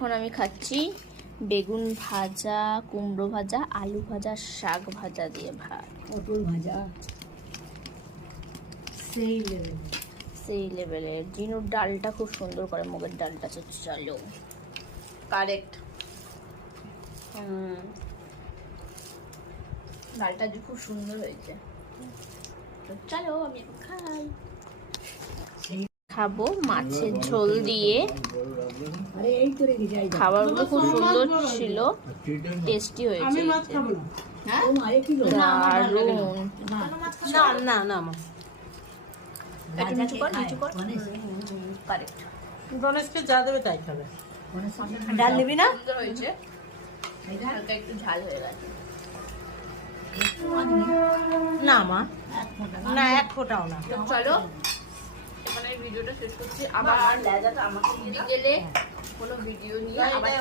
এখন আমি খাচ্ছি বেগুন ভাজা, কুমড়ো ভাজা, আলু ভাজা, শাক ভাজা দিয়ে ভাত, পটল ভাজা, সেই লেভেলের। জিনুর ডালটা খুব সুন্দর করে, মুগের ডালটা। চলো কারেক্ট। ডালটা যে খুব সুন্দর হয়েছে। তো চলো আমি এখন খাই। খাবো মাছের ঝোল দিয়ে। খাবারগুলো খুব সুন্দর ছিল, টেস্টি হয়েছে। দারুণ। গণেশকে যা দেবে তাই খাবে। ডাল নিবি না? হয়েছে, হালকা একটু ঝাল হয়ে গেছে। না মা, না এক ফোঁটাও না। চলো এখানে ভিডিওটা শেষ করছি। আবার আমাকে গেলে কোনো ভিডিও নিয়ে আবার